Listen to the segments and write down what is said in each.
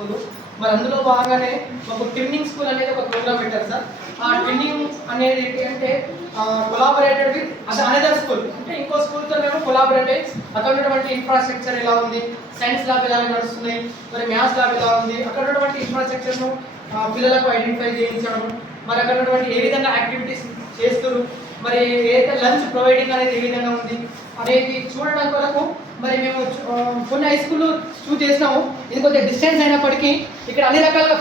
School. మరి అందులో భాగంగానే ఒక ట్విన్నింగ్ స్కూల్ అనేది ఒక ప్రోగ్రామ్ పెట్టారు సార్. ఆ ట్విన్నింగ్ అనేది ఏంటి అంటే కొలాబరేటెడ్ విత్ అనదర్ స్కూల్, అంటే ఇంకో స్కూల్తో మేము కొలాబరేట్ అయ్యి అక్కడ ఉన్నటువంటి ఇన్ఫ్రాస్ట్రక్చర్ ఎలా ఉంది, సైన్స్ ల్యాబ్ ఎలా నడుస్తున్నాయి, మరి మ్యాథ్స్ ల్యాబ్ ఎలా ఉంది, అక్కడ ఉన్నటువంటి ఇన్ఫ్రాస్ట్రక్చర్ను పిల్లలకు ఐడెంటిఫై చేయించడం, మరి అక్కడ ఉన్నటువంటి ఏ విధంగా యాక్టివిటీస్ చేస్తారు, మరి ఏదైతే లంచ్ ప్రొవైడింగ్ అనేది ఏ విధంగా ఉంది అనేది చూడడం కొరకు మరి మేము కొన్ని హై స్కూల్ చూస్ చేసినాము. ఇది కొంచెం డిస్టెన్స్ అయినప్పటికీ ఇక్కడ అన్ని రకాల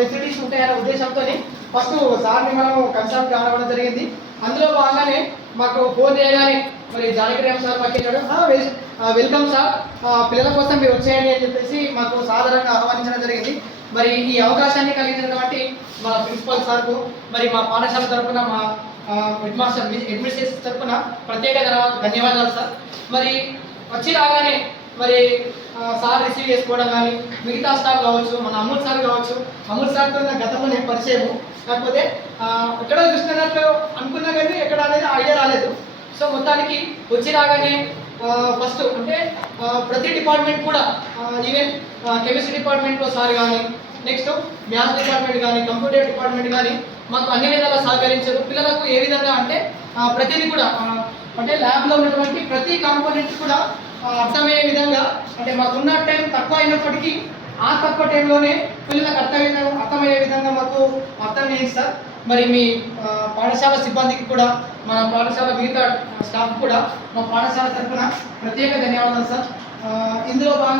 ఫెసిలిటీస్ ఉంటాయనే ఉద్దేశంతో ఫస్ట్ సార్ని మనం కన్సల్ట్ కావడం జరిగింది. అందులో భాగంగానే మాకు ఫోన్ చేయగానే మరి జానకిరామ్ సార్ మాకు వెళ్ళాడు, వెల్కమ్ సార్, పిల్లల కోసం మీరు వచ్చేయండి అని చెప్పేసి మాకు సాధారణంగా ఆహ్వానించడం జరిగింది. మరి ఈ అవకాశాన్ని కలిగినటువంటి మా ప్రిన్సిపల్ సార్కు, మరి మా పాఠశాల తరఫున, మా హెడ్ మాస్టర్ అడ్మినిస్ట్రేషన్ తరఫున ప్రత్యేక ధన్యవాదాలు సార్. మరి వచ్చి రాగానే మరి సార్ రిసీవ్ చేసుకోవడం కానీ, మిగతా స్టాఫ్ కావచ్చు, మన అమూల్ సార్ కావచ్చు, అమూల్ సార్తో నా గతంలో నేను పరిచయము, కాకపోతే ఎక్కడో చూస్తున్నట్లు అనుకున్నా కానీ ఎక్కడ అనేది ఐడియా రాలేదు. సో మొత్తానికి వచ్చి రాగానే ఫస్ట్ అంటే ప్రతి డిపార్ట్మెంట్ కూడా, ఈవెన్ కెమిస్ట్రీ డిపార్ట్మెంట్లో సార్ కానీ, నెక్స్ట్ మ్యాథ్స్ డిపార్ట్మెంట్ కానీ, కంప్యూటర్ డిపార్ట్మెంట్ కానీ మాకు అన్ని విధాలా సహకరించారు. పిల్లలకు ఏ విధంగా అంటే ప్రతిదీ కూడా అంటే ల్యాబ్లో ఉన్నటువంటి ప్రతి కాంపోనెంట్స్ కూడా అర్థమయ్యే విధంగా, అంటే మాకున్న టైం తక్కువ అయినప్పటికీ ఆ తక్కువ టైంలోనే పిల్లలకు అర్థమయ్యే విధంగా మాకు అర్థం చేయిస్తారు. మరి మీ పాఠశాల సిబ్బందికి కూడా, మన పాఠశాల మిగతా స్టాఫ్ కూడా మా పాఠశాల తరఫున ప్రత్యేక ధన్యవాదాలు సార్. ఇందులో భాగంగా